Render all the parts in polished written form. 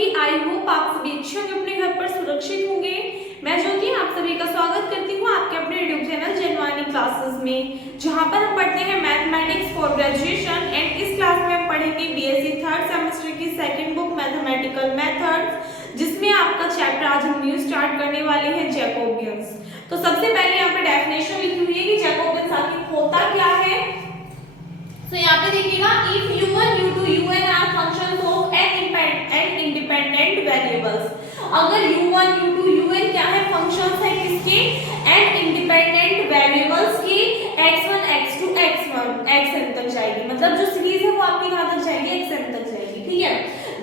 सभी। I hope आप सभी अच्छे होंगे, अपने घर पर सुरक्षित होंगे। मैं ज्योति आप सभी का स्वागत करती हूँ आपके अपने यूट्यूब चैनल जनवानी क्लासेस में, जहाँ पर हम पढ़ते हैं मैथमेटिक्स फॉर ग्रेजुएशन। एंड इस क्लास में हम पढ़ेंगे बीएससी थर्ड सेमेस्टर की सेकंड बुक मैथमेटिकल मेथड्स, जिसमें आपका चैप्टर आज हम न्यू स्टार्ट करने वाले हैं जैकोबियंस। तो सबसे पहले यहाँ पे डेफिनेशन लिखी हुई है कि जैकोबियंस आखिर होता क्या है। तो यहाँ पे देखिएगा, if u1 u2 un are functions of n independent variables. अगर u1 u2 un क्या है, फंक्शंस है किसके, n इंडिपेंडेंट वेरिएबल्स की, x1 x2 x1 xn तक जाएगी। मतलब जो सीरीज है वो आपकी कहां तक जाएगी, xn तक जाएगी, ठीक है।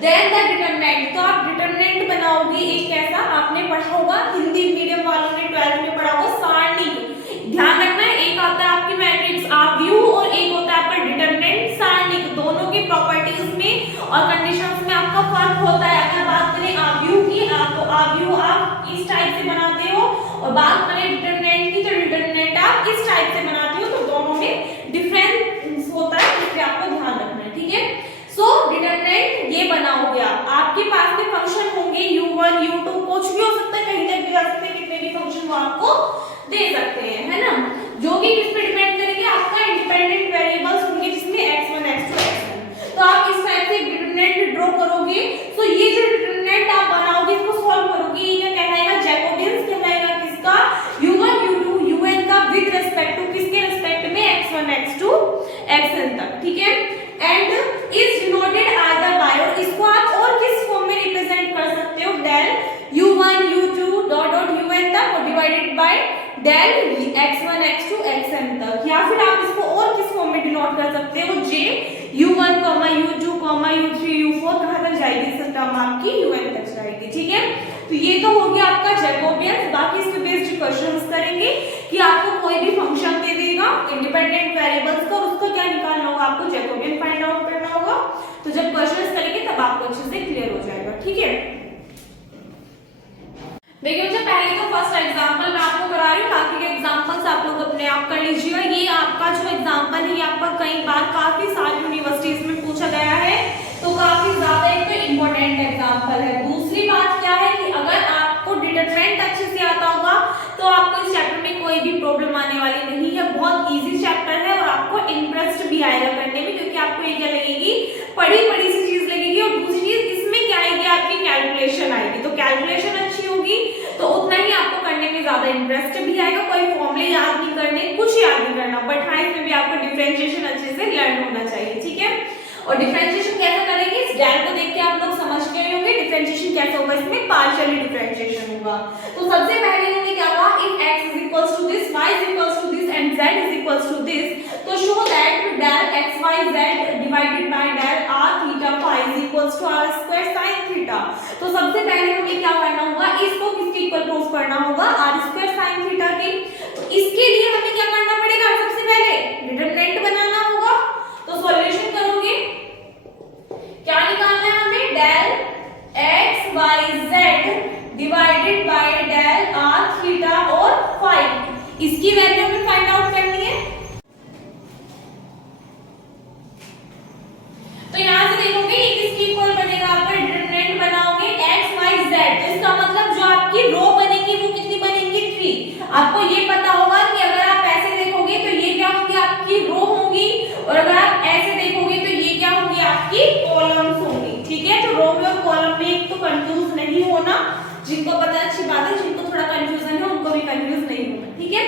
देन द डिटरमिनेंट, तो आप डिटरमिनेंट बनाओगे एक कैसा, आपने पढ़ा होगा हिंदी मीडियम वालों ने 12th में पढ़ा होगा सारणिक। ध्यान रखना है, एक आता है आपकी मैट्रिक्स आव्यूह और एक होता है आपका डिटरमिनेंट सारणिक। दोनों की प्रॉपर्टीज में और कंडीशंस में आपका फर्क होता है। अगर बात करें आव्यूह की, तो आव्यूह आप इस टाइप से बनाते हो, और बात करें डिटरमिनेंट की, तो डिटरमिनेंट आप इस टाइप से बनाते हो। तो दोनों में डिफरेंस होता है, इसलिए आपको ध्यान रखना है, ठीक है। सो डिटरमिनेंट ये बनाओगे आपके पास में फंक्शन होंगे u1 u2, कुछ भी हो सकता है, कहीं तक भी जा सकते हैं, कितने भी फंक्शन वो आपको दे सकते हैं, है ना, जो कि किस पे डिपेंड करेंगे, आपका इंडिपेंडेंट वेरिएबल्स होंगे, जिसमें x1 x2 xn। तो आप इस टाइप से डिटरमिनेंट ड्रॉ करोगे। तो ये जो डिटरमिनेंट आप बनाओगे, इसको सॉल्व करोगे, ये क्या कहलाएगा, जैकोबियंस कहलाएगा। किसका, u1 u2 un का विद रिस्पेक्ट टू किसके रिस्पेक्ट में, x1 x2 xn तक, ठीक है। And is denoted either bye, और इसको आप और किस फॉर्म में रिप्रेजेंट कर सकते हो, del u1 u2 dot dot un तक और divided by del x1 x2 xn तक, या फिर आप इसको और किस फॉर्म में डिनोट कर सकते हो, j u1, u2, u3 u4 कहां तक जाएगी, इस टर्म आपकी un तक जाएगी, ठीक है। तो ये तो हो गया आपका जैकोबियंस। बाकी इसके बेस्ड क्वेश्चंस करेंगे कि आपको कोई भी फंक्शन दे देगा इंडिपेंडेंट वेरिएबल्स का, उसका क्या निकालना होगा, आपको जैकोबियन फाइंड आउट करना होगा। तो जब क्वेश्चंस करेंगे तब आपको अच्छे से क्लियर हो जाएगा, ठीक है। देखिए बच्चा, पहले तो फर्स्ट एग्जांपल मैं आपको करा रही हूँ, बाकी के एग्जांपल्स आप लोग अपने आप कर लीजिएगा। ये आपका जो एग्जांपल है, ये आपका कई बार काफी सारी यूनिवर्सिटीज में पूछा गया है, तो काफी ज्यादा एक तो इम्पोर्टेंट एग्जांपल है। दूसरी बात क्या है कि अगर आपको डिटरमिनेंट अच्छे से आता होगा तो आपको इस चैप्टर में कोई भी प्रॉब्लम आने वाली नहीं है। बहुत इजी चैप्टर है और आपको इंटरेस्ट भी आएगा करने में, क्योंकि आपको ये क्या लगेगी, पढ़ी पढ़ी सी चीज लगेगी। और दूसरी चीज इसमें क्या आएगी, आपकी कैलकुलेशन आएगी। तो कैलकुलेशन अच्छी होगी तो उतना ही आपको करने में ज्यादा इंटरेस्ट भी आएगा। कोई फॉर्मूले याद नहीं करने, कुछ याद नहीं करना, बट हाँ इसमें भी आपको डिफरेंशिएशन अच्छे से लर्न होना चाहिए, ठीक है। और डिफरेंशिएशन कैसे करेंगे, इस डेल को देख के आप लोग समझ गए होंगे डिफरेंशिएशन कैसे होगा, इसमें पार्शियली डिफरेंशिएशन होगा। तो सबसे पहले हमने क्या कहा, if x is equals to this, y is equals to this and z is equals to this, तो show that del x y z divided by del r theta phi is equals to r square sin theta। तो सबसे पहले हमें क्या करना होगा, इसको किसके इक्वल प्रूफ करना होगा, r square sin theta के। तो इसके लिए हमें क्या करना पड़ेगा, सबसे पहले डिटरमिनेंट बनाना होगा। तो सॉल्यूशन करोगे, क्या निकालना है हमें, del x y z divided by del r theta और फाई, इसकी वैल्यू हमें फाइंड आउट करनी है। तो यहां से देखोगे ये किसकी इक्वल बनेगा, आपका डिटरमिनेंट बनाओगे x y z, तो इसका मतलब जो आपकी रो बनेगी वो कितनी बनेगी, 3। आपको ये पता होगा कि अगर आप ऐसे देखोगे तो ये क्या होंगी, आपकी रो होंगी, और अगर आप ऐसे देखोगे तो ये क्या होंगी, आपकी कॉलम्स होंगी, ठीक है। तो रो में और कॉलम में एक तो कंफ्यूज नहीं होना, जिनको पता अच्छी बात है, जिनको थोड़ा कंफ्यूजन है उनको भी कंफ्यूज नहीं होना, ठीक है।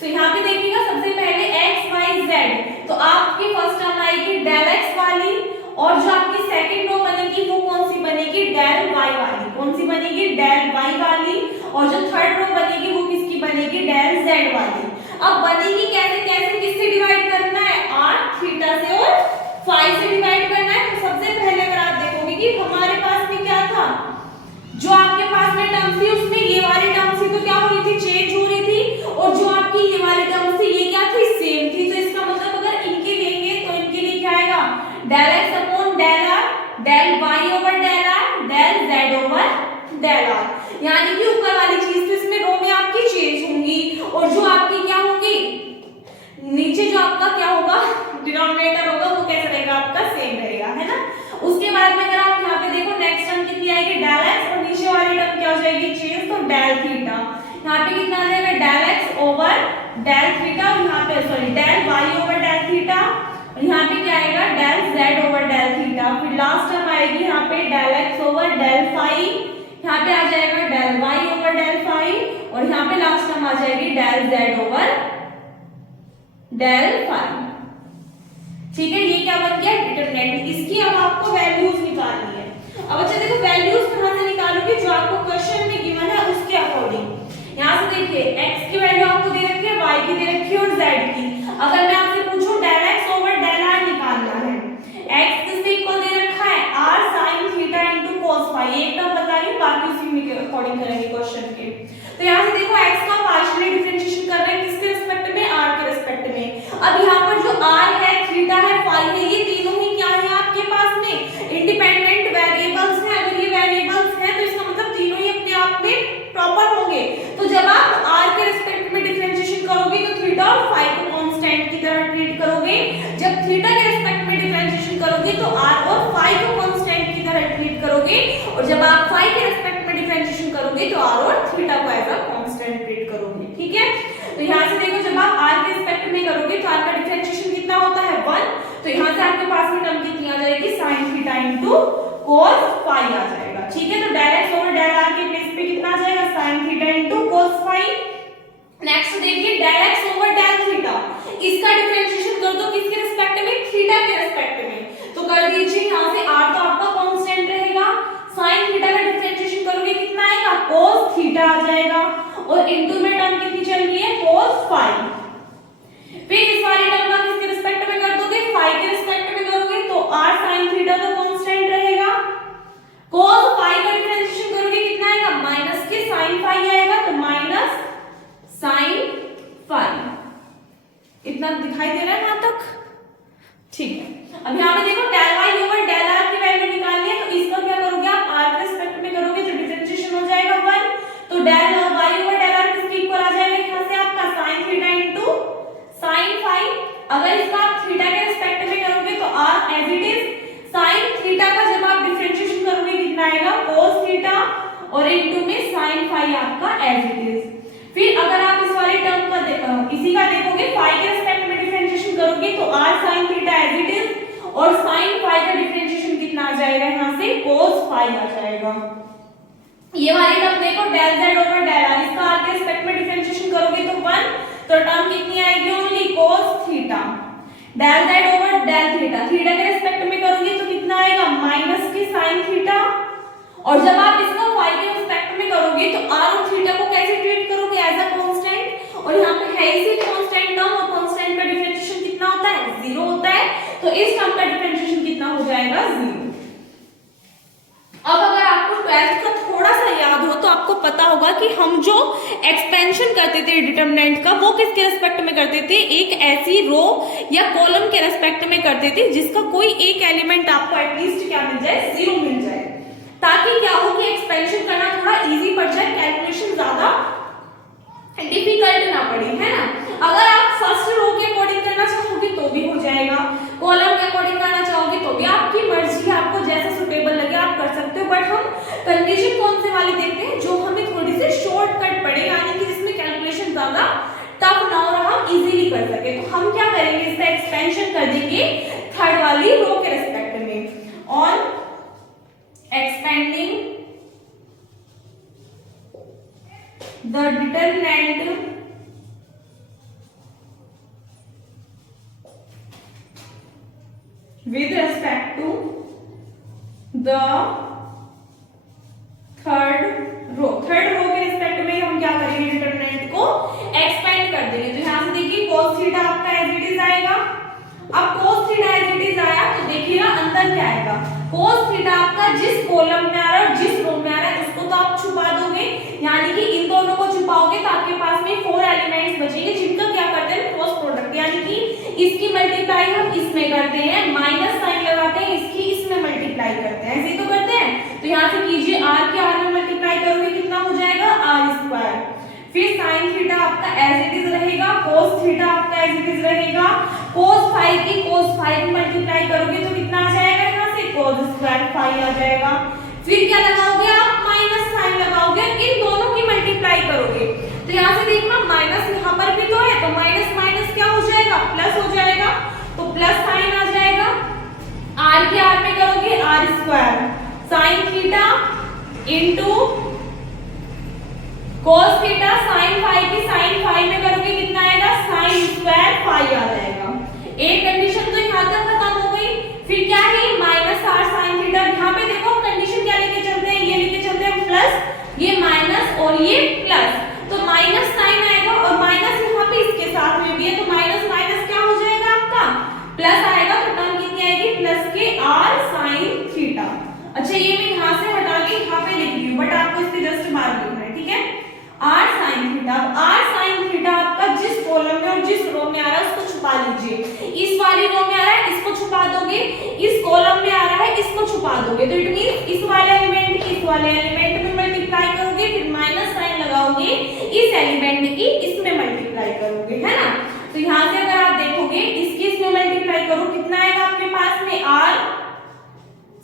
तो यहाँ पे देखिएगा, सबसे पहले x y z, तो आपकी फर्स्ट टर्म आएगी डेल x वाली, और जो आपकी सेकंड रो बनेगी वो कौन सी बनेगी, डेल y वाली। कौन सी बनेगी, डेल y वाली। और जो थर्ड रो बनेगी वो किसकी बनेगी, डेल z वाली। अब बनेगी कैसे कैसे, किससे डिवाइड करना है, r थीटा से और फाई से डिवाइड करना है। तो सबसे पहले अगर आप देखोगे कि हमारे पास में क्या था, जो आपके पास में टर्म थी उसमें ये वाली टर्म थी, तो क्या हो रही थी, चेंज हो रही थी, और जो आपकी ये वाली टर्म थी ये क्या थी, सेम थी। तो इसका मतलब अगर इनके लेंगे तो इनके लिए क्या आएगा, del x upon del r, del y over del r, del z over del r। यानी कि ऊपर वाली चीज तो इसमें रो में आपकी चेंज होंगी, और जो आपकी क्या होंगी, नीचे जो आपका क्या होगा, डिनोमिनेटर होगा वो कैसा रहेगा, आपका सेम रहेगा, है ना। उसके बाद में अगर आप यहाँ पे देखो नेक्स्ट टर्म कितनी आएगी डेल एक्स, और नीचे वाली टर्म क्या हो जाएगी चेंज, तो डेल थीटा। यहाँ पे कितना आ जाएगा del x over del theta, और यहाँ पे sorry del y over del theta, और यहाँ पे क्या आएगा del z over del theta. फिर लास्ट टर्म आएगी यहाँ पे del x over del phi, यहाँ पे आ जाएगा del y over del phi, और यहाँ पे लास्ट टर्म आ जाएगी del z over del phi. ठीक है, ये क्या बन गया डिटरमिनेंट। इसकी अब आपको वैल्यूज निकालनी है। अब अच्छा देखो वैल्यूज कहां से निकालोगे, जो आपको क्वेश्चन में गिवन है उसके अकॉर्डिंग। यहां से देखिए x की वैल्यू आपको दे रखी है, y की दे रखी है और z की। अगर मैं आपसे पूछूं del x over del r निकालना है, x किससे इक्वल दे रखा है r sin theta into cos phi. एक टर्म बताइए, बाकी उसी के अकॉर्डिंग करेंगे क्वेश्चन के। तो यहां से देखो x का पार्शियली डिफरेंशिएशन कर रहे हैं किसके रिस्पेक्ट में, r के रिस्पेक्ट में। अब यहां पर जो r है, थीटा है, फाई है, ये तीनों ही क्या है आपके पास में इंडिपेंडेंट वेरिएबल्स हैं। अगर ये वेरिएबल्स हैं तो इसका मतलब तीनों ही अपने आप में प्रॉपर होंगे। तो जब आप r के रिस्पेक्ट में डिफरेंशिएशन करोगे तो थीटा और फाई को कांस्टेंट की तरह ट्रीट करोगे। जब थीटा के रिस्पेक्ट में डिफरेंशिएशन करोगे तो r और फाई को कांस्टेंट की तरह ट्रीट करोगे, और जब आप फाई के रिस्पेक्ट में डिफरेंशिएशन करोगे तो r और थीटा को एज अ कांस्टेंट ट्रीट करोगे। ठीक है, तो यहां से देखो जब आप r के रिस्पेक्ट में करोगे तो r का डिफरेंशिएशन कितना होता है 1, तो यहां से आपके पास में टर्म कितनी आ जाएगी sin theta into cos phi आ जाएगा। ठीक है, तो del x over del r के प्लेस पे कितना आ जाएगा sin theta into cos phi. Next देखिए del x over del theta, इसका डिफरेंशिएशन कर दो किसके रिस्पेक्ट में, थीटा के रिस्पेक्ट में। तो कर दीजिए, यहां से r तो आपका कांस्टेंट रहेगा, sin थीटा का डिफरेंशिएशन करोगे कितना आएगा cos थीटा आ जाएगा, और इनटू में टर्म कितनी चल रही है cos फाई। फिर इस वाली टर्म का किसके रिस्पेक्ट में कर दोगे, फाई के रिस्पेक्ट में करोगे तो r sin थीटा तो कांस्टेंट रहेगा, cos फाई का डिफरेंशिएशन करोगे कितना आएगा माइनस के sin फाई आएगा, तो माइनस sin फाई। इतना दिखाई दे रहा है यहां तक? ठीक है, अब यहां पे देखो del y over del r की वैल्यू निकालनी है, तो इसका क्या करोगे आप r के रिस्पेक्ट में करोगे तो डिफरेंशिएशन हो जाएगा 1, तो del y over del r किसके इक्वल आ जाएगा, यहां से आपका sin theta into sin phi. अगर इसका आप थीटा के रिस्पेक्ट में करोगे तो r as it is, sin theta का जब आप डिफरेंशिएशन करोगे कितना आएगा cos थीटा, और इनटू में sin फाई आपका एज इट इज। फिर अगर आप इस वाले टर्म का इसी का देखोगे, फाई के रिस्पेक्ट में डिफरेंशिएशन करोगे तो r sin theta as it is, और sin फाई का डिफरेंशिएशन कितना आ जाएगा यहां से cos फाई आ जाएगा। ये वाली टर्म देखो del z over del r, इसका r के रिस्पेक्ट में डिफरेंशिएशन करोगे तो 1, तो टर्म कितनी आएगी only cos theta. Del z over del theta, theta के रिस्पेक्ट में करोगे तो कितना आएगा माइनस के sin थीटा, और जब आप इसको y के रिस्पेक्ट में करोगे तो r और थीटा को कैसे ट्रीट करोगे एज अ कांस्टेंट, और यहाँ पे है इसी कांस्टेंट टर्म, और कांस्टेंट का डिफरेंशिएशन कितना होता है 0 होता है, तो इस टर्म का डिफरेंशिएशन कितना हो जाएगा 0। अब अगर आपको 12th का थोड़ा सा याद हो तो आपको पता होगा कि हम जो एक्सपेंशन करते थे डिटरमिनेंट का वो किसके रिस्पेक्ट में करते थे, एक ऐसी रो या कॉलम के रिस्पेक्ट में करते थे जिसका कोई एक एलिमेंट आपको एटलीस्ट क्या मिल जाए 0 मिल जाए, ताकि क्या हो कि एक्सपेंशन करना थोड़ा इजी पड़ जाए, कैलकुलेशन ज्यादा डिफिकल्ट ना पड़े, है ना। अगर आप फर्स्ट रो के अकॉर्डिंग करना चाहोगे तो भी हो जाएगा, कॉलम के अकॉर्डिंग करना चाहोगे तो भी आपकी मर्जी, आपको जैसा सुटेबल लगे आप कर सकते हो। बट हम कंडीशन कौन से वाली देखते हैं, जो हमें थोड़ी सी शॉर्टकट पड़े, यानी कि जिसमें कैलकुलेशन ज्यादा टफ ना हो और हम इजीली कर सके। तो हम क्या करेंगे, इसका एक्सपेंशन कर देंगे थर्ड वाली रो के रिस्पेक्ट में। On expanding the determinant with respect to the third row के रिस्पेक्ट में हम क्या करेंगे, डिटरमिनेंट को एक्सपेंड कर देंगे। तो यहां से देखिए cos थीटा आपका एज इट इज आएगा। अब cos theta as it is आया तो देखिएगा अंदर क्या आएगा, cos थीटा आपका जिस कॉलम में आ रहा है और जिस रो में आ रहा है उसको तो आप छुपा दोगे, यानी कि इन दोनों को छुपाओगे तो आपके पास में 4 एलिमेंट्स बचेंगे जिनका क्या करते हैं क्रॉस प्रोडक्ट, यानी कि इसकी मल्टीप्लाई हम इसमें करते हैं, माइनस साइन लगाते हैं, इसकी इसमें मल्टीप्लाई करते हैं, ऐसे ही तो करते हैं। तो यहाँ से कीजिए r के r में मल्टीप्लाई करोगे कितना हो जाएगा r², फिर sin थीटा आपका एज इट इज रहेगा, cos थीटा आपका एज इट इज रहेगा, cos फाई की cos फाई में मल्टीप्लाई करोगे तो कितना आ जाएगा यहाँ से cos² फाई आ जाएगा, फिर क्या लगाओगे आप, माइनस साइन लगाओगे, इन दोनों की मल्टीप्लाई करोगे। तो यहाँ से देखना माइनस यहाँ पर भी तो है, तो माइनस माइनस क्या हो जाएगा, प्लस हो जाएगा, तो प्लस साइन आ जाएगा। आर के आर में करोगे r square sine theta into cos theta sine phi की साइन फाई में करोगे कितना आएगा, साइन स्क्वायर फाई आ जाएगा। एक कंडीशन तो यहाँ तक खत्म हो गई। फिर क्या है, माइनस आर साइन थीटा, यहाँ पे देखो कंडीशन क्या लेके चलते हैं, ये लेके चलते हैं प्लस, ये माइनस और ये प्लस, तो माइनस साइन आएगा और माइनस यहाँ पे इसके साथ में भी है, तो माइनस माइनस क्या हो जाएगा आपका, प्लस आएगा। तो टर्म कितनी आएगी, प्लस के आर साइन थीटा। अच्छा ये मैं यहाँ से हटा के यहाँ पे लिख रही हूँ, बट आपको इसके जस्ट बाहर लिखना है, ठीक है। R sine theta, r sine theta आपका जिस कॉलम में और जिस रो में आ रहा है उसको छुपा लीजिए। इस वाली रो में आ रहा है, इसको छुपा दोगे, इस कॉलम में आ रहा है, इसको छुपा दोगे, तो इट मींस इस वाले एलिमेंट की इस वाले एलिमेंट में मल्टीप्लाई करोगे, फिर माइनस साइन लगाओगे, इस एलिमेंट की इसमें मल्टीप्लाई करोगे, है ना। तो यहाँ से अगर आप देखोगे इसकी इसमें मल्टीप्लाई करो, कितना आएगा आपके पास में, r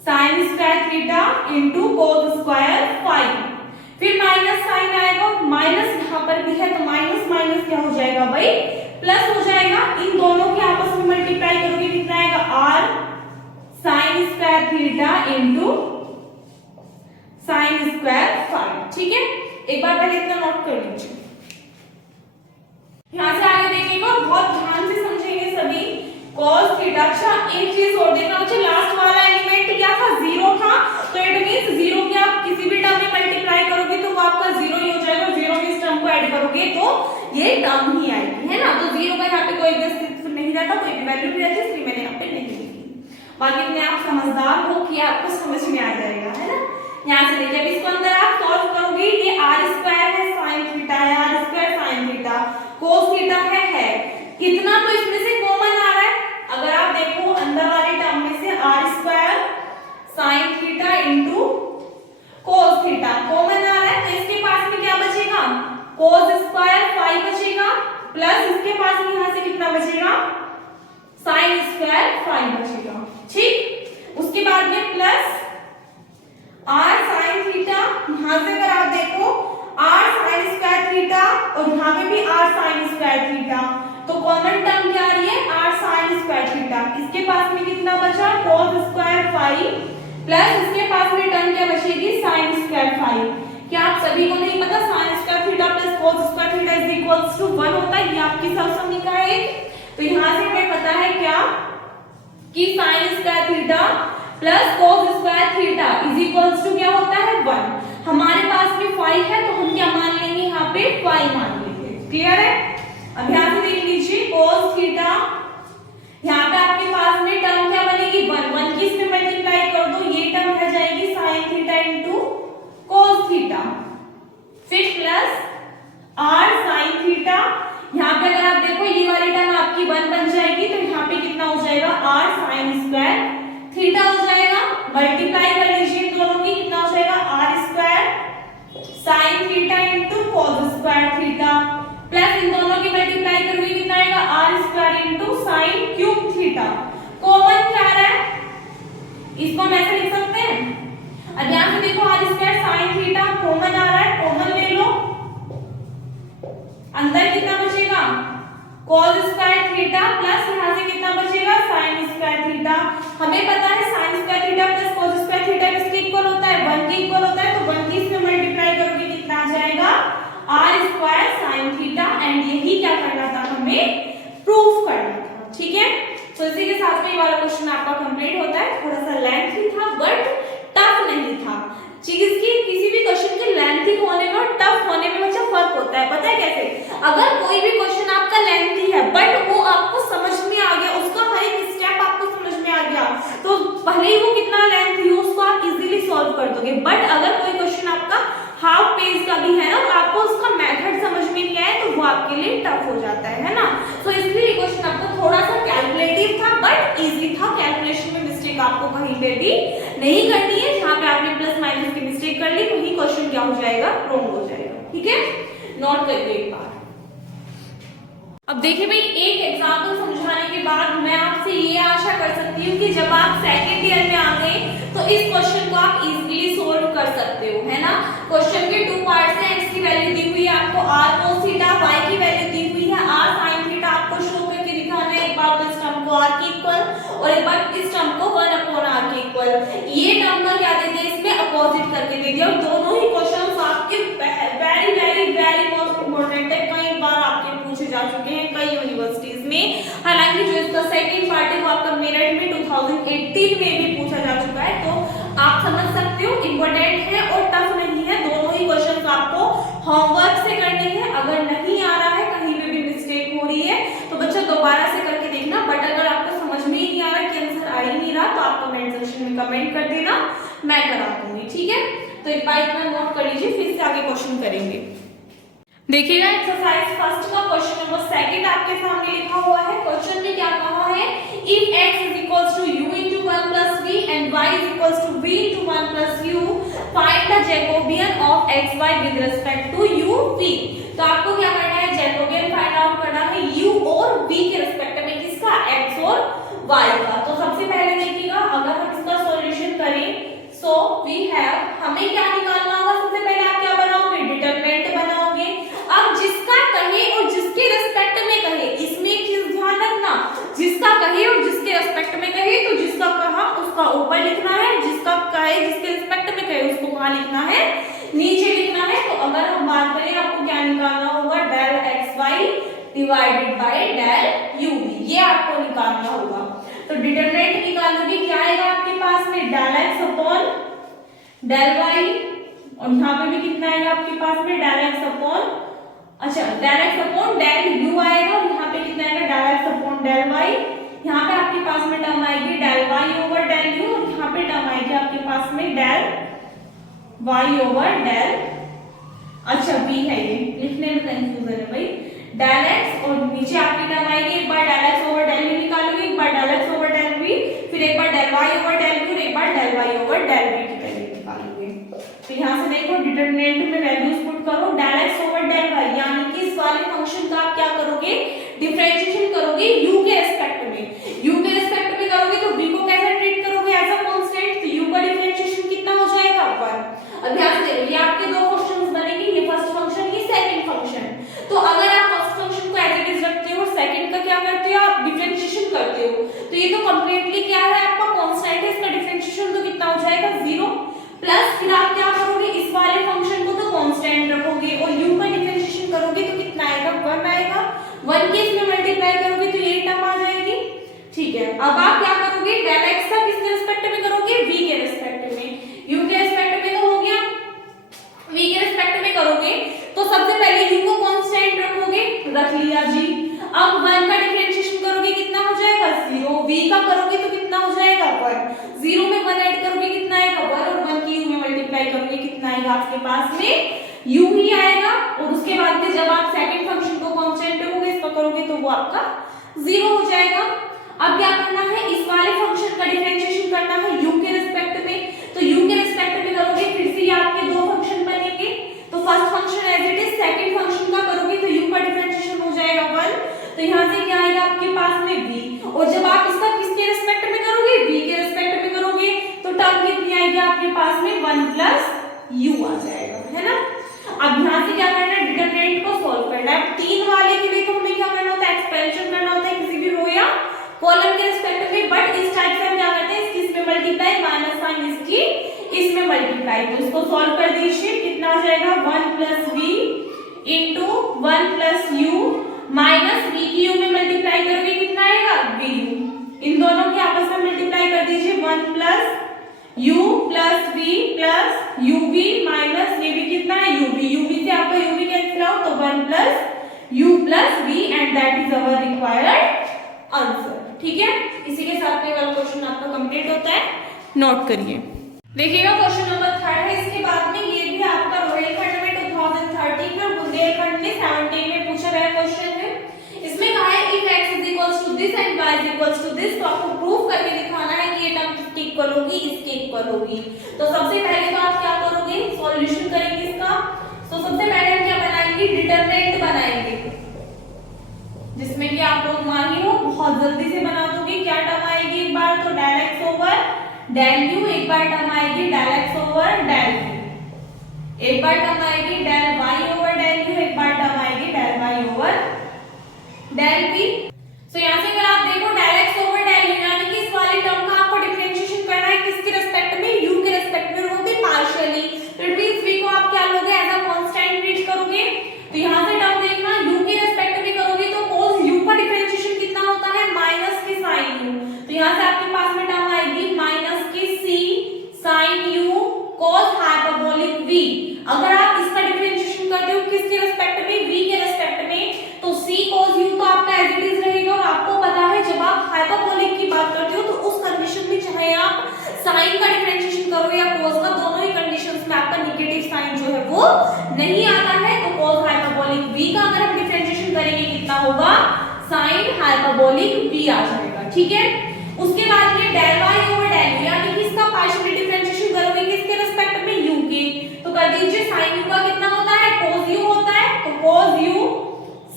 sine square theta into cos square phi, फिर माइनस साइन आएगा, माइनस यहाँ पर भी है, तो माइनस माइनस क्या हो जाएगा भाई, प्लस हो जाएगा। इन दोनों के आपस में मल्टीप्लाई करोगे, कितना आएगा, r sine square theta into sine square phi, ठीक है। एक बार पहले इतना नोट कर लीजिए। यहाँ से आगे देखिएगा, बहुत ध्यान से समझेंगे सभी। cos थीटा, अच्छा एक चीज और देखना, अच्छा लास्ट वाला एलिमेंट क्या था, जीरो था, तो इट मींस जीरो की आप किसी भी टर्म में मल्टीप्लाई करोगे तो वो आपका जीरो ही हो जाएगा। जीरो के इस टर्म को ऐड करोगे तो ये टर्म ही आएगी, है ना। तो जीरो का यहाँ पे कोई अस्तित्व नहीं रहता, कोई भी वैल्यू नहीं रहती, इसलिए मैंने यहाँ पे नहीं लिखी। बाकी इतने आप समझदार हो कि आपको समझ में आ जाएगा, है ना। यहाँ से देखिए, अब इसको अंदर आप सॉल्व करोगे, ये आर स्क्वायर है साइन थीटा है, r square sine theta, cos theta है, कितना तो इसमें से कॉमन आ रहा है। अगर आप देखो अंदर वाले टर्म में से r square sine theta into cos theta common आ रहा है, तो इसके पास में क्या बचेगा, कोस स्क्वायर फाई बचेगा, प्लस इसके पास में यहाँ से कितना बचेगा, साइन स्क्वायर फाई बचेगा, ठीक। उसके बाद में प्लस आर साइन थीटा, यहाँ से अगर आप देखो आर साइन स्क्वायर थीटा और यहाँ पे भी आर साइन स्क्वायर थीटा, तो कॉमन टर्म क्या आ रही है, आर साइन स्क्वायर थीटा। इसके पास में कितना बचा, कोस स्क्वायर फाई, प्लस इसके पास में टर्म क्या बचेगी, साइन स्क्वायर फाई। क्या आप सभी को नहीं पता sine square theta plus cos square theta is equals to 1 होता है, ये आपकी सब समझ का है। तो यहाँ से हमें पता है क्या कि sine square theta plus cos square theta is equals to क्या होता है, 1। हमारे पास में फाई है तो हम क्या मान लेंगे, यहाँ पे फाई मान लेंगे, क्लियर है। अब यहाँ से देख लीजिए कोस थीटा, यहाँ पे आपके पास में टर्म क्या बनेगी, 1 की इसमें मल्टीप्लाई कर दो, ये टर्म रह जाएगी sign theta into cos theta, फिर प्लस आर साइन थीटा। यहाँ पे अगर आप देखो ये वाली टर्म आपकी 1 बन जाएगी, तो यहाँ पे कितना हो जाएगा, आर साइन स्क्वायर थीटा हो जाएगा। मल्टीप्लाई कर लीजिए इन दोनों की, कितना हो जाएगा, r square sine theta into cos square theta, plus इन दोनों की मल्टीप्लाई करोगे कितना आएगा, r square into sine cube theta. Common क्या आ रहा है, इसको हम ऐसे लिख सकते हैं। अब यहाँ से देखो r square sine theta common आ रहा है, कॉमन ले लो, अंदर कितना बचेगा, cos स्क्वायर थीटा, प्लस यहाँ से कितना बचेगा, sin स्क्वायर थीटा। हमें पता है sin square theta plus cos square theta किसके इक्वल होता है, 1 के इक्वल होता है, तो 1 की इसमें मल्टीप्लाई करोगे कितना आ जाएगा, r square sin theta. And यही क्या करना था, हमें प्रूफ करना था, ठीक है। तो इसी के साथ में ये वाला क्वेश्चन आपका कंप्लीट होता है। थोड़ा सा लेंथी था बट टफ नहीं था। चीज की किसी भी क्वेश्चन के लेंथी होने में और टफ होने में बच्चा फर्क होता है, पता है कैसे। अगर कोई भी क्वेश्चन आपका लेंथी है बट वो आपको समझ में आ गया, उसका हर एक स्टेप आपको समझ में आ गया, तो भले ही वो कितना लेंथी हो उसको आप इजीली सॉल्व कर दोगे। बट अगर कोई क्वेश्चन आपका हाफ पेज का भी है ना, तो आपको उसका मेथड समझ में नहीं आए तो वो आपके लिए टफ हो जाता है ना। तो इसलिए ये क्वेश्चन आपको थोड़ा सा कैलकुलेटिव था बट इजी था। कैलकुलेशन में मिस्टेक आपको कहीं पे भी नहीं करनी है। जहाँ पे आपने प्लस माइनस की मिस्टेक कर ली वही क्वेश्चन क्या हो जाएगा, रॉन्ग हो जाएगा, ठीक है। नोट करिए एक बार। अब देखिए भाई, एक एग्जाम्पल समझाने के बाद मैं आपसे ये आशा कर सकती हूँ कि जब आप सेकेंड ईयर में आ गए तो इस क्वेश्चन को आप इजीली सोल्व कर सकते हो, है ना। क्वेश्चन के 2 पार्ट्स हैं। एक्स की वैल्यू दी हुई है आपको r cos थीटा, y की वैल्यू दी हुई है r sin थीटा। आपको शो करके दिखाना है एक बार तो इस टर्म को r के इक्वल और एक बार इस टर्म को 1/r के इक्वल। ये टर्म का क्या दे दिया, इसमें अपोजिट करके दे दिया। और दोनों ही क्वेश्चंस आपके very very very most important है, कई बार आपके पूछे जा चुके हैं कई यूनिवर्सिटीज में। हालांकि जो इसका सेकंड पार्ट है वो आपका मेरिट में 2018 में भी पूछा जा चुका है, तो आप समझ सकते हो इंपॉर्टेंट है और टफ नहीं है। दोनों ही क्वेश्चंस आपको होमवर्क से करने हैं। अगर नहीं आ रहा है, कहीं पे भी मिस्टेक हो रही है तो बच्चा दोबारा से करके देखना। बट अगर आपको समझ में ही नहीं आ रहा कि आंसर आ ही नहीं रहा तो आप कमेंट सेक्शन में कमेंट कर देना, मैं करा दूंगी, ठीक है। तो एक बार इतना नोट कर लीजिए, फिर से आगे क्वेश्चन करेंगे। देखिएगा एक्सरसाइज फर्स्ट का क्वेश्चन नंबर सेकंड आपके सामने लिखा हुआ है। क्वेश्चन में क्या कहा है, if x is equals to u into 1 plus v and y is equals to v into 1 plus u, find the Jacobian of xy with respect to u v। तो आपको क्या करना है, जैकोबियन फाइंड आउट करना है u और v के respect में, किसका, x और y का। तो सबसे पहले देखिएगा, अगर हम इसका सॉल्यूशन करें सो वी हैव, हमें क्या निकालना होगा, सबसे पहले आप क्या बनाओगे, डिटरमिनेंट बनाओगे। अब जिसका कहे और जिसके रिस्पेक्ट में कहे, इसमें चीज ध्यान रखना, जिसका कहे और जिसके रिस्पेक्ट में कहे, तो जिसका कहा उसका ऊपर लिखना है, जिसका कहे जिसके रिस्पेक्ट में कहे उसको कहां लिखना है, नीचे लिखना है। तो अगर हम बात करें आपको क्या निकालना होगा, del xy divided by del u v, ये आपको निकालना होगा। तो डिटरमिनेंट निकालोगे, क्या आएगा आपके पास में, del x upon del y, और यहाँ पे भी कितना आएगा आपके पास में, डेल x अपॉन, अच्छा del x upon del u आएगा, और यहाँ पे कितना आएगा, del x upon del y। यहाँ पे आपके पास में टर्म आएगी del y over del u, और यहाँ पे टर्म आएगी आपके पास में डेल y ओवर डेल, अच्छा v है, ये लिखने में कंफ्यूजन है भाई, डेल x, और नीचे आपकी टर्म आएगी एक बार del x over del u निकालोगे, एक बार del x over del v, फिर एक बार del y over del u, एक बार del y over del v की वैल्यू निकालोगे। तो यहाँ से देखो डिटरमिनेंट में वैल्यूज पुट करो, del x over del y, यानी कि इस वाले फंक्शन का आप क्या करोगे, डिफरेंशिएशन करोगे u के रिस्पेक्ट में। u के रिस्पेक्ट में करोगे तो v को कैसे ट्रीट करोगे, एज अ कांस्टेंट, तो u का डिफरेंशिएशन कितना हो जाएगा, 1। अब ध्यान से देखो, ये आपके दो क्वेश्चंस बनेंगे, ये फर्स्ट फंक्शन, ये सेकंड फंक्शन। तो अगर आप फर्स्ट फंक्शन को एज इट इज रखते हो और सेकंड का क्या करते हो, आप डिफरेंशिएशन करते हो, तो ये तो कंप्लीटली क्या है आपका कांस्टेंट है, इसका डिफरेंशिएशन तो कितना हो जाएगा, 0। प्लस फिर आप क्या करोगे, इस वाले फंक्शन को तो कांस्टेंट रखोगे और u का डिफरेंशिएशन करोगे तो कितना आएगा, 1 आएगा। 1 के इसमें मल्टीप्लाई करोगे तो ये टर्म आ जाएगी, ठीक है। अब आप क्या करोगे, डेल x का किसके रिस्पेक्ट में करोगे, v के रिस्पेक्ट में, u के रिस्पेक्ट में तो हो गया, v के रिस्पेक्ट में करोगे तो सबसे पहले u को कांस्टेंट रखोगे, रख लिया जी। अब 1 का डिफरेंशिएशन करोगे कितना हो जाएगा, 0। v का करोगे तो कितना हो जाएगा, 1। 0 में 1 ऐड करोगे कितना आएगा, 1, और 1 की u में मल्टीप्लाई करोगे कितना आएगा आपके पास में, u ही आएगा। और उसके बाद में जब आप सेकंड फंक्शन को कांस्टेंट रखोगे, इसका करोगे तो वो आपका 0 हो जाएगा। अब क्या करना है, इस वाले फंक्शन का डिफरेंशिएशन करना है u के रिस्पेक्ट में, तो u के रिस्पेक्ट में करोगे फिर से आपके दो फंक्शन बनेंगे। तो first function as it is, second function का करोगे तो u का डिफरेंशिएशन हो जाएगा 1, तो यहाँ से क्या आएगा आपके पास में v, और जब आप इसका किसके रिस्पेक्ट में करोगे, v के रिस्पेक्ट में करोगे तो टर्म कितनी आएगी आपके पास में, 1 प्लस u आ जाएगा, है ना। अब यहाँ से क्या करना है, डिटरमिनेंट को सॉल्व करना है। 3 वाले के लिए तो हमें क्या करना होता है, एक्सपेंशन करना होता है किसी भी रो या कॉलम के रिस्पेक्ट में, बट इस टाइप से हम क्या करते हैं, इसकी इसमें मल्टीप्लाई, माइनस साइन इसकी इसमें मल्टीप्लाई, तो इसको सॉल्व कर दीजिए, कितना आ जाएगा, 1 plus v into 1 plus u, minus v की u में मल्टीप्लाई करोगे कितना आएगा, vu, इन दोनों के आपस में मल्टीप्लाई कर दीजिए, 1 plus u plus v plus uv, minus ये भी कितना है, uv से आपका uv कैंसिल आउट, तो 1 plus u plus v, and that is our required answer, ठीक है। इसी के साथ ये वाला क्वेश्चन आपका कंप्लीट होता है, नोट करिए। देखिएगा क्वेश्चन नंबर 3 है, इसके बाद में ये भी आपका रोहिलखंड में 2013 में, बुंदेलखंड में 17 में पूछा गया क्वेश्चन है। इसमें कहा है if x is equals to this and y is equals to this, तो आपको प्रूव करके दिखाना है कि ये टर्म किसके इक्वल होगी, इसके इक्वल होगी। तो सबसे पहले तो आप क्या करोगे, सॉल्यूशन करेंगे इसका। तो सबसे पहले हम क्या बनाएंगे, डिटरमिनेंट बनाएंगे। जिसमें कि आप लोग मानी हो बहुत जल्दी से बना दोगे। क्या टर्म आएगी एक बार तो del x over del u, एक बार टर्म आएगी del x over del u, एक बार टर्म आएगी del y over del u, एक बार टर्म आएगी del y over del v. So यहाँ से अगर आप देखो del x over del u यानी कि इस वाली टर्म का आपको डिफरेंशिएशन करना है किसके रिस्पेक्ट में, u के रिस्पेक्ट में, वो भी पार्शियली। तो इट मींस v को आप क्या लोगे एज अ कांस्टेंट ट्रीट करोगे। तो यहाँ से टर्म देखना u के रिस्पेक्ट में करोगे तो cos u का डिफरेंशिएशन कितना होता है माइनस के sin u। तो यहाँ से आपके पास में टर्म आएगी माइनस के c sin u cos hyperbolic v। अगर आप इसका डिफरेंशिएशन करते हो किसके रिस्पेक्ट में, v के रिस्पेक्ट में, तो c cos u तो आपका एज इट इज रहेगा। और आपको पता है जब आप हाइपरबोलिक की बात करते हो तो उस कंडीशन में चाहे आप साइन का डिफरेंशिएशन करो या cos का, दोनों ही कंडीशंस में आपका नेगेटिव साइन जो है वो नहीं आता है। तो cos हाइपरबोलिक v का अगर हम डिफरेंशिएशन करेंगे कितना होगा, sin हाइपरबोलिक v आ जाएगा। ठीक है, उसके बाद ये del y over del u यानी कि इसका पार्शियली डिफरेंशिएशन करोगे किसके रिस्पेक्ट में, u के। तो कर दीजिए sin u का कितना होता है, cos u होता है, तो cos u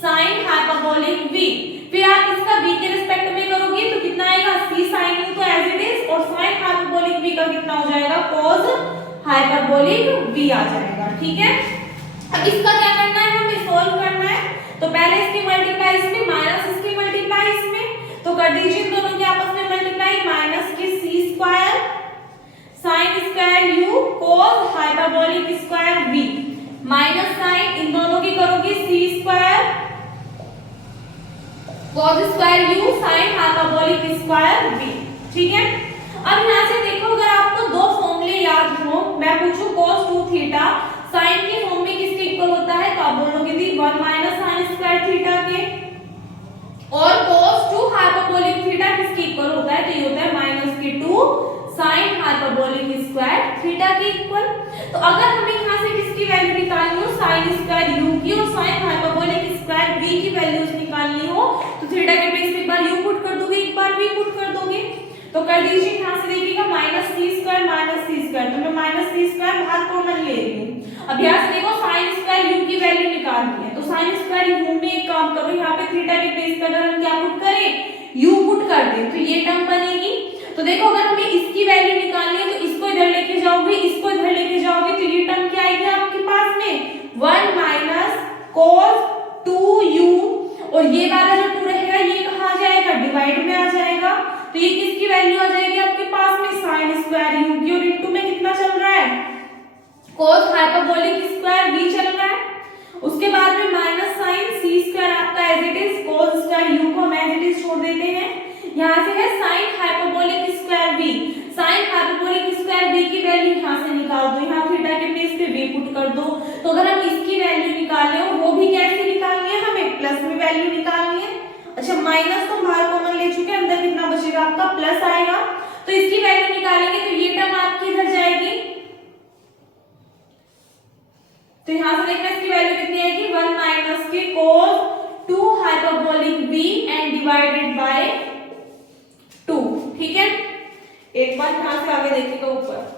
sin hyperbolic v। फिर आप इसका v के रिस्पेक्ट में करोगे तो कितना आएगा, c sin u तो एज इट इज, और sin हाइपरबोलिक v का कितना हो जाएगा, cos हाइपरबोलिक v आ जाएगा। ठीक है, अब इसका क्या करना है, हमें सोल्व करना है। तो पहले इसके मल्टीप्लाई इसमें माइनस इसके मल्टीप्लाई इसमें, तो कर दीजिए दोनों के आपस में मल्टीप्लाई, माइनस के c square sin square u cos hyperbolic square v minus sine इन दोनों की करोगे c square cos square u sin hyperbolic square v। ठीक है, अब यहाँ से देखो अगर आपको दो फॉर्मूले याद हो, मैं पूछूं cos 2 थीटा sin के फॉर्म में किसके इक्वल होता है, तो आप बोलोगे दी 1 माइनस sin स्क्वायर थीटा के, और cos 2 हाइपरबोलिक थीटा किसके इक्वल होता है, तो ये होता है माइनस के 2 sin हाइपरबोलिक स्क्वायर थीटा के इक्वल। तो अगर हमें यहाँ से किसकी वैल्यू निकालनी हो, sin स्क्वायर u की और sin हाइपरबोलिक स्क्वायर v की वैल्यूज निकालनी हो, तो थीटा के प्लेस में एक बार u पुट कर दोगे, एक बार v पुट कर दोगे। तो कर दीजिए यहाँ से देखिएगा माइनस c स्क्वायर, तो मैं माइनस c स्क्वायर बाहर कॉमन ले रही हूँ। अब यहाँ से देखो sin स्क्वायर u की वैल्यू निकालनी है, तो sin स्क्वायर u में एक काम करो, यहाँ पे थीटा के प्लेस पे अगर हम क्या पुट करें, u पुट कर दें तो ये टर्म बनेगी। तो देखो अगर हमें इसकी वैल्यू निकालनी है तो इसको इधर लेके जाओगे, इसको इधर लेके जाओगे, तो ये टर्म क्या आएगी आपके पास में, 1 माइनस cos 2u, और ये वाला जो 2 रहेगा ये कहाँ आ जाएगा, डिवाइड में आ जाएगा। तो ये किसकी वैल्यू आ जाएगी आपके पास में, sin स्क्वायर u की, और इनटू में कितना चल रहा है, cos हाइपरबोलिक स्क्वायर v चल रहा है। उसके बाद में माइनस sin c स्क्वायर आपका as it is, cos square u को हम एज इट इज छोड़ देते हैं। यहाँ से है sin hyperbolic square v, sin hyperbolic square v की वैल्यू यहाँ से निकाल दो, यहाँ थीटा के प्लेस पे v पुट कर दो। तो अगर हम इसकी वैल्यू निकालें और वो भी कैसे निकालनी है, हमें प्लस में वैल्यू निकालनी है। अच्छा, माइनस तो बाहर कॉमन ले चुके हैं, अंदर कितना बचेगा आपका, प्लस आएगा। तो इसकी वैल्यू निकालेंगे तो ये टर्म आपकी इधर जाएगी, तो यहाँ से देखना इसकी वैल्यू कितनी आएगी, 1 माइनस के cos 2 hyperbolic v and divided by 2। ठीक है, एक बार यहाँ से आगे देखिएगा ऊपर,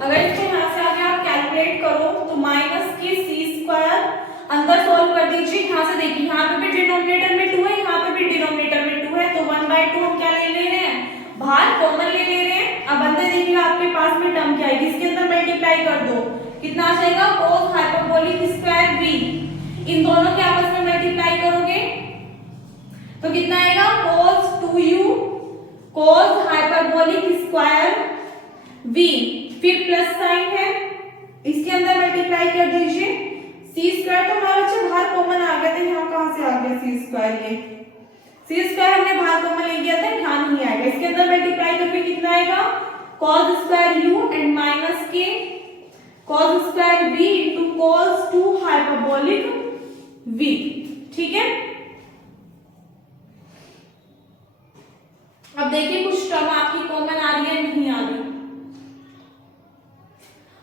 अगर इसको यहाँ से आगे आप कैलकुलेट करो तो माइनस के c स्क्वायर अंदर सॉल्व कर दीजिए। यहाँ से देखिए, यहाँ पे भी डिनोमिनेटर में 2 है, यहाँ पे भी डिनोमिनेटर में 2 है, तो 1/2 हम क्या ले रहे हैं, बाहर कॉमन ले रहे हैं। अब अंदर देखिएगा आपके पास में टर्म क्या है, इसके अंदर मल्टीप्लाई कर दो, कितना आ जाएगा, cos हाइपरबोलिक स्क्वायर v, इन दोनों के आपस में मल्टीप्लाई करोगे तो कितना आएगा, cos 2u cos hyperbolic square v, फिर प्लस साइन है, इसके अंदर मल्टीप्लाई कर दीजिए। c स्क्वायर तो हमारा बच्चा बाहर कॉमन आ गया था, यहाँ कहाँ से आ गया c स्क्वायर, ये c स्क्वायर हमने बाहर कॉमन ले गया था, यहाँ नहीं आएगा। इसके अंदर मल्टीप्लाई करके कितना आएगा, cos square u and minus के cos square v into cos 2 hyperbolic v। ठीक है, अब देखिए कुछ टर्म आपकी कॉमन आ रही है, नहीं आ रही।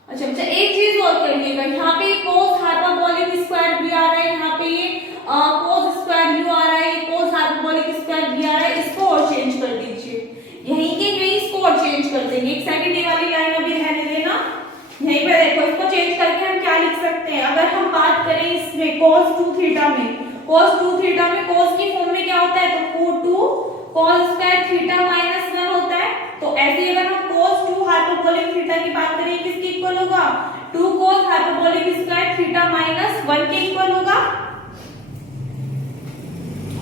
अच्छा बच्चा एक चीज और करिएगा, यहाँ पे cos हाइपरबोलिक स्क्वायर v आ रहा है, यहाँ पे ये cos स्क्वायर u आ रहा है, cos हाइपरबोलिक स्क्वायर v आ रहा है, इसको और चेंज कर दीजिए, यहीं के यहीं इसको और चेंज कर देंगे। एक सेकंड ये वाली लाइन अभी रहने देना, यहीं पे देखो, इसको चेंज करके हम क्या लिख सकते हम बात करें इसमें cos 2 थीटा में, cos 2 थीटा में cos की फॉर्म में क्या होता है, तो 2 cos स्क्वायर थीटा माइनस 1 होता है। तो ऐसे ही अगर हम cos 2 हाइपरबोलिक थीटा की बात करें, किसके इक्वल होगा, 2 cos hyperbolic square theta minus 1 के इक्वल होगा।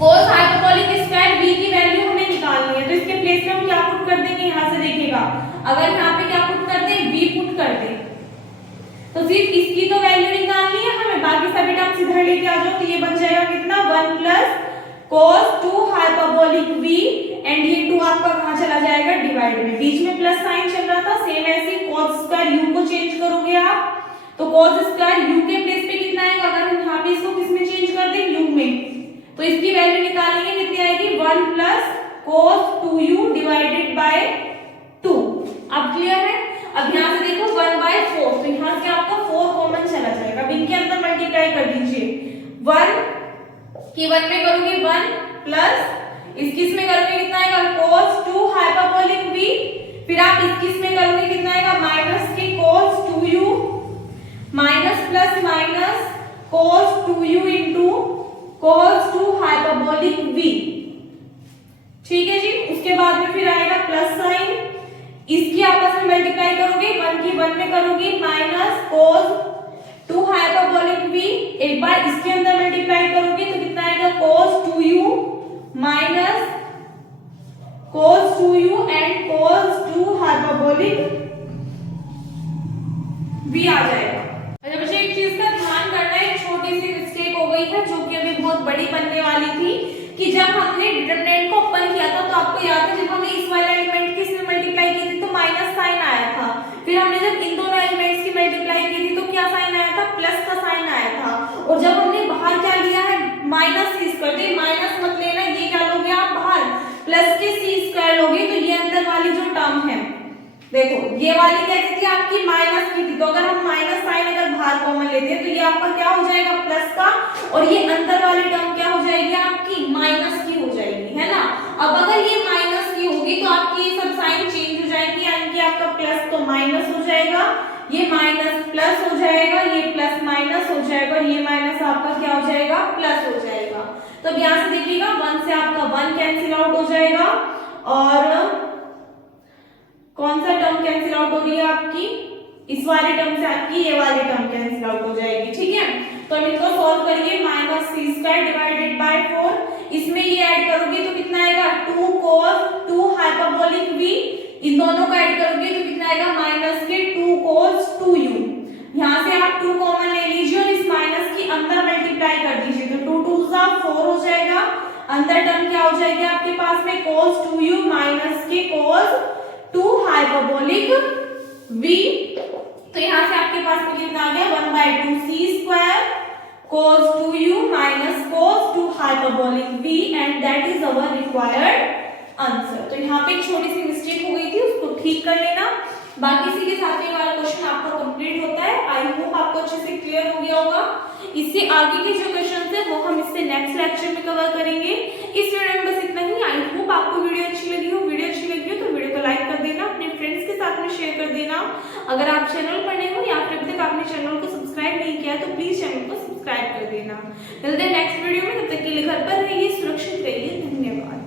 cos हाइपरबोलिक स्क्वायर v की वैल्यू हमें निकालनी है, तो इसके प्लेस में हम क्या पुट कर देंगे, यहाँ से देखिएगा, अगर यहाँ पे क्या पुट कर दें, v पुट कर दें, तो सिर्फ इसकी तो वैल्यू निकालनी है हमें, बाकी सभी टर्म्स इधर लेके आ जाओ, तो ये बन जाएगा कितना, 1 plus cos 2 hyperbolic v and ये 2 आपका कहाँ चला जाएगा, डिवाइड में, बीच में प्लस साइन चल रहा था, सेम ऐसे cos स्क्वायर u को चेंज करोगे आप, तो cos स्क्वायर u के प्लेस पे कितना आएगा, अगर हम यहाँ पे इसको किस में चेंज कर दें, u में, तो इसकी वैल्यू निकालेंगे, कितनी आएगी, 1 plus cos 2u divided by 2। अब क्लियर है। अब यहाँ से देखो 1/4, तो यहाँ से आपका 4 कॉमन चला जाएगा, अब इनके अंदर मल्टीप्लाई कर दीजिए, 1 की 1 में करोगे 1 प्लस इसकिस में करोगे कितना आएगा, cos 2 हाइपरबोलिक v, फिर आप इसकिस में करोगे कितना आएगा, माइनस के cos 2u minus plus minus cos 2u into cos 2 hyperbolic v, ठीक है जी। उसके बाद में फिर आएगा प्लस साइन, इसकी आपस में मल्टीप्लाई करोगे, 1 की 1 में करोगे माइनस cos 2 हाइपरबोलिक v, एक बार इसके अंदर मल्टीप्लाई करोगे तो कितना आएगा, cos 2u minus cos 2u and cos 2 hyperbolic v आ जाएगा। अच्छा बच्चे एक चीज का ध्यान करना है, एक छोटी सी मिस्टेक हो गई है जो कि अभी बहुत बड़ी बनने वाली थी, कि जब हमने डिटरमिनेंट को ओपन किया था तो आपको याद है जब हमने इस वाले एलिमेंट की इसमें मल्टीप्लाई की थी तो माइनस साइन आया था, फिर हमने जब इन दोनों एलिमेंट्स की मल्टीप्लाई की थी तो क्या साइन आया था, प्लस का साइन आया था, और जब हमने बाहर क्या लिया है, माइनस सी स्क्वायर, तो माइनस मत लेना, ये क्या लोगे आप बाहर, प्लस के सी स्क्वायर लोगे, तो ये अंदर वाली जो टर्म है, देखो ये वाली कैसी थी आपकी, माइनस की थी, तो अगर हम माइनस साइन अगर बाहर कॉमन लेते हैं तो ये आपका क्या हो जाएगा, प्लस का, और ये अंदर वाली टर्म क्या हो जाएगी आपकी, माइनस की हो जाएगी, है ना। अब अगर ये माइनस की होगी तो आपकी ये सब साइन चेंज हो जाएंगे, यानी कि आपका प्लस तो माइनस हो जाएगा, ये माइनस प्लस हो जाएगा, ये प्लस माइनस हो जाएगा, और ये माइनस आपका क्या हो जाएगा, प्लस हो जाएगा। तो अब यहाँ से देखिएगा 1 से आपका 1 कैंसिल आउट हो जाएगा, और कौन सा टर्म कैंसिल आउट हो रही है आपकी, इस वाली टर्म से आपकी ये वाली टर्म कैंसिल आउट हो जाएगी, ठीक है। तो अब इनको सॉल्व करिए, minus c square divided by 4, इसमें ये ऐड करोगे तो कितना आएगा, 2 cos 2 हाइपरबोलिक v, इन दोनों को ऐड करोगे तो कितना आएगा, माइनस के 2 cos 2u, यहाँ से आप 2 कॉमन ले लीजिए और इस माइनस की अंदर मल्टीप्लाई कर दीजिए, तो 2 2 4 हो जाएगा, अंदर टर्म क्या हो जाएगी आपके पास में, cos 2u माइनस के cos 2 हाइपरबोलिक v, तो यहाँ से आपके पास में कितना आ गया, 1/2 c square cos 2u minus cos 2 hyperbolic v, and that is our required answer. तो यहाँ पे एक छोटी सी मिस्टेक हो गई थी, उसको ठीक कर लेना, बाकी इसी के साथ ये वाला क्वेश्चन आपका कंप्लीट होता है। आई होप आपको अच्छे से क्लियर हो गया होगा। इससे आगे के जो क्वेश्चन है वो हम इससे नेक्स्ट लेक्चर में कवर करेंगे। इस वीडियो में बस इतना ही। आई होप आपको वीडियो अच्छी लगी हो। वीडियो अच्छी लगी हो तो वीडियो को लाइक कर देना, अपने फ्रेंड्स के साथ में शेयर कर देना। अगर आप चैनल पर नए हो या फिर अभी तक आपने चैनल को सब्सक्राइब नहीं किया तो प्लीज चैनल को सब्सक्राइब कर देना। मिलते हैं नेक्स्ट वीडियो में, तब तक के लिए घर पर रहिए, सुरक्षित रहिए। धन्यवाद।